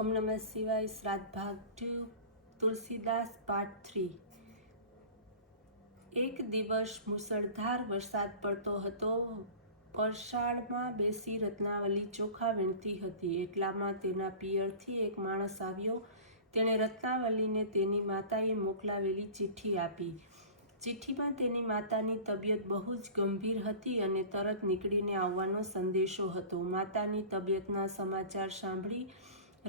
ઓમ નમઃ શિવાય. શ્રાદ્ધ ભાગ 2, તુલસીદાસ પાર્ટ 3. એક દિવસ મુસળધાર વરસાદ પડતો હતો. પરસાળમાં બેસી રત્નાવલી ચોખા વીણતી હતી. એટલામાં તેના પિયરથી એક માણસ આવ્યો. તેણે રત્નાવલીને તેની માતાએ મોકલાવેલી ચિઠ્ઠી આપી. ચિઠ્ઠીમાં તેની માતાની તબિયત બહુ જ ગંભીર હતી અને તરત નીકળીને આવવાનો સંદેશો હતો. માતાની તબિયતના સમાચાર સાંભળી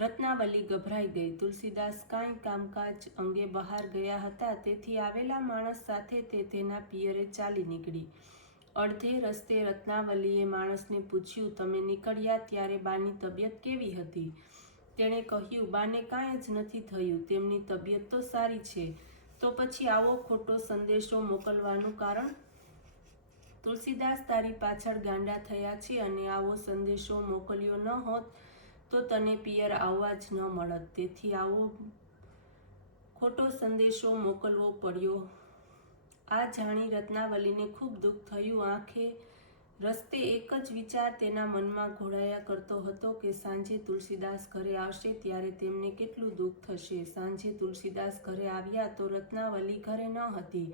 રત્નાવલી ગભરાઈ ગઈ. તુલસીદાસ કાંઈ કામકાજ અંગે બહાર ગયા હતા, તેથી આવેલા માણસ સાથે તે તેના પિયરે ચાલી નીકળી. અડધે રસ્તે રત્નાવલીએ માણસને પૂછ્યું, તમે નીકળ્યા ત્યારે બાની તબિયત કેવી હતી? તેણે કહ્યું, બાને કાંઈ જ નથી થયું, તેમની તબિયત તો સારી છે. તો પછી આવો ખોટો સંદેશો મોકલવાનું કારણ? તુલસીદાસ તારી પાછળ ગાંડા થયા છે અને આવો સંદેશો મોકલ્યો ન હોત તો તને પિયર આવવા જ ન મળત. તેથી આવો ખોટો સંદેશો મોકલવો પડ્યો. આ જાણી રત્નાવલીને ખૂબ દુઃખ થયું. આંખે રસ્તે એક જ વિચાર તેના મનમાં ઘોળાયા કરતો હતો કે સાંજે તુલસીદાસ ઘરે આવશે ત્યારે તેમને કેટલું દુઃખ થશે. સાંજે તુલસીદાસ ઘરે આવ્યા તો રત્નાવલી ઘરે ન હતી.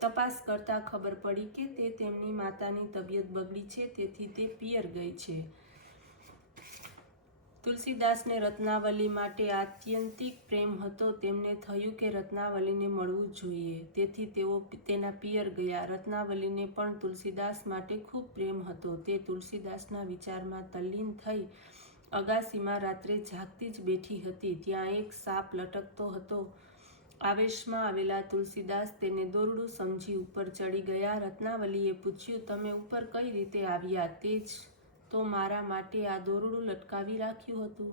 તપાસ કરતા ખબર પડી કે તે તેમની માતાની તબિયત બગડી છે, તેથી તે પિયર ગઈ છે. તુલસીદાસને રત્નાવલી માટે આત્યંતિક પ્રેમ હતો. તેમને થયું કે રત્નાવલીને મળવું જોઈએ, તેથી તેઓ તેના પિયર ગયા. રત્નાવલીને પણ તુલસીદાસ માટે ખૂબ પ્રેમ હતો. તે તુલસીદાસના વિચારમાં તલ્લીન થઈ અગાસીમાં રાત્રે જાગતી જ બેઠી હતી. ત્યાં એક સાપ લટકતો હતો. આવેશમાં આવેલા તુલસીદાસ તેને દોરડું સમજી ઉપર ચડી ગયા. રત્નાવલીએ પૂછ્યું, તમે ઉપર કઈ રીતે આવ્યા? તે જ તો મારા માટે આ દોરડું લટકાવી રાખ્યું હતું.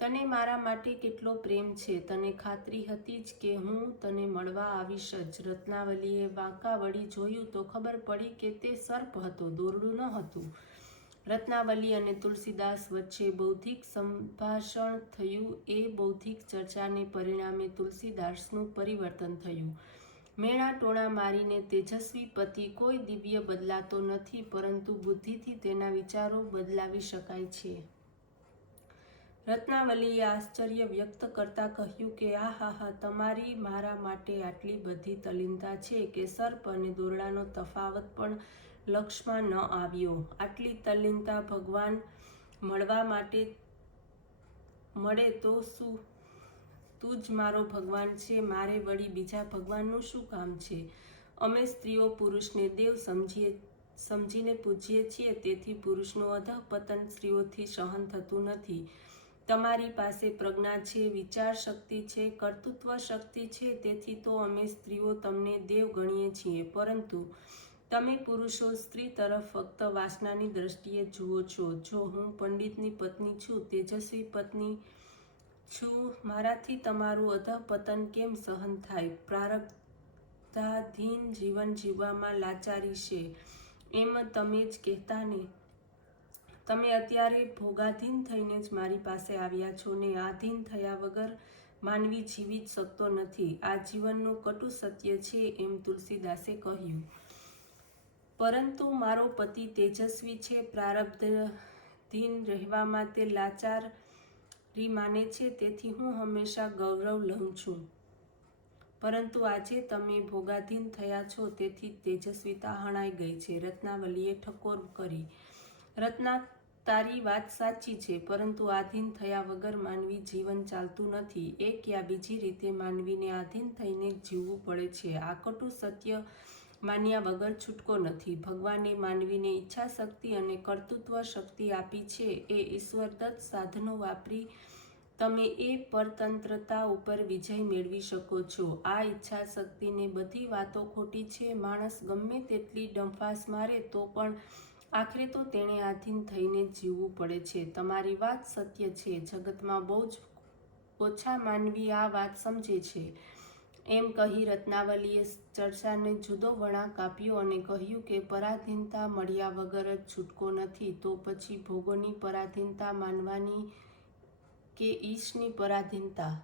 તને મારા માટે કેટલો પ્રેમ છે. તને ખાતરી હતી જ કે હું તને મળવા આવીશ જ. રત્નાવલીએ વાંકા વળી જોયું તો ખબર પડી કે તે સર્પ હતો, દોરડું ન હતું. રત્નાવલી અને તુલસીદાસ વચ્ચે બૌદ્ધિક સંભાષણ થયું. એ બૌદ્ધિક ચર્ચાને પરિણામે તુલસીદાસનું પરિવર્તન થયું. મેણા ટોણા મારીને તેજસ્વી પતિ કોઈ દિવ્ય બદલાતો નથી, પરંતુ બુદ્ધિથી તેના વિચારો બદલાવી શકાય છે. રત્નાવલીએ આશ્ચર્ય વ્યક્ત કરતા કહ્યું કે આહાહા, તમારી મારા માટે આટલી બધી તલ્લીનતા છે કે સર્પ અને દોરડાનો તફાવત પણ લક્ષમાં ન આવ્યો. આટલી તલ્લીનતા ભગવાન મળવા માટે મળે તો શું? તું જ મારો ભગવાન છે, મારે વળી બીજા ભગવાનનું શું કામ છે? અમે સ્ત્રીઓ પુરુષને દેવ સમજીને પૂજીએ છીએ, તેથી પુરુષનું અધઃપતન સ્ત્રીઓથી સહન થતું નથી. તમારી પાસે પ્રજ્ઞા છે, વિચાર શક્તિ છે, કર્તૃત્વ શક્તિ છે, તેથી તો અમે સ્ત્રીઓ તમને દેવ ગણીએ છીએ. પરંતુ તમે પુરુષો સ્ત્રી તરફ ફક્ત વાસનાની દ્રષ્ટિએ જુઓ છો. જો હું પંડિતની પત્ની છું, તેજસ્વી પત્ની છું, મારાથી તમારું અધઃપતન કેમ સહન થાય? પ્રારબ્ધાધીન જીવન જીવવામાં લાચારી છે, એમ તમે જ કહેતા ને? તમે અત્યારે ભોગાધીન થઈને જ મારી પાસે આવ્યા છો ને? આધીન થયા વગર માનવી જીવી જ શકતો નથી. આ જીવનનું કટુ સત્ય છે, એમ તુલસીદાસે કહ્યું. પરંતુ મારો પતિ તેજસ્વી છે, પ્રારબ્ધાધીન રહેવામાં તે લાચાર માને છે, તેથી હું હંમેશા ગૌરવ લઉં છું. પરંતુ આજે તમે ભોગાધીન થયા છો, તેથી તેજસ્વીતા હણાઈ ગઈ છે. રત્નાવલીએ ઠકોર કરી. રત્ના, તારી વાત સાચી છે, પરંતુ આધીન થયા વગર માનવી જીવન ચાલતું નથી. એક યા બીજી રીતે માનવીને આધીન થઈને જીવવું પડે છે. આ કટુ સત્ય માન્યા વગર છૂટકો નથી. ભગવાને માનવીને ઈચ્છા શક્તિ અને કર્તૃત્વ શક્તિ આપી છે. એ ઈશ્વરદત્ત સાધનો વાપરી તમે એ પરતંત્રતા ઉપર વિજય મેળવી શકો છો. આ ઈચ્છા શક્તિને બધી વાતો ખોટી છે. માણસ ગમે તેટલી ડંફાસ મારે તો પણ આખરે તો તેણે આધીન થઈને જીવવું પડે છે. તમારી વાત સત્ય છે. જગતમાં બહુ જ ઓછા માનવી આ વાત સમજે છે. એમ કહી રત્નાવલીએ ચર્ચાને જુદો વળાંક આપ્યો અને કહ્યું કે પરાધીનતા મળ્યા વગર જ છૂટકો નથી. તો પછી ભોગોની પરાધીનતા માનવાની કે ઈશની પરાધીનતા?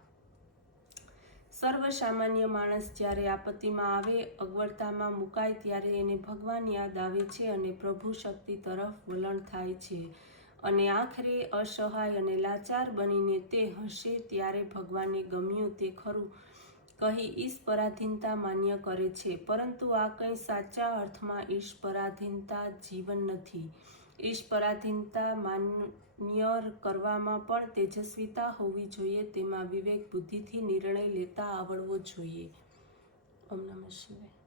સર્વસામાન્ય માણસ જ્યારે આપત્તિમાં આવે, અગવડતામાં મુકાય, ત્યારે એને ભગવાન યાદ આવે છે અને પ્રભુ શક્તિ તરફ વલણ થાય છે. અને આખરે અસહાય અને લાચાર બનીને તે હસે ત્યારે ભગવાનને ગમ્યું તે ખરું કહી ઈશ્વરાધીનતા માન્ય કરે છે, પરંતુ આ કંઈ સાચા અર્થમાં ઈશ્વરાધીનતા જીવન નથી. ઈશ્વરાધીનતા માન્ય કરવામાં પણ તેજસ્વીતા હોવી જોઈએ, તેમાં વિવેક બુદ્ધિથી નિર્ણય લેતા આવડવો જોઈએ. ઓમ નમઃ શિવાય.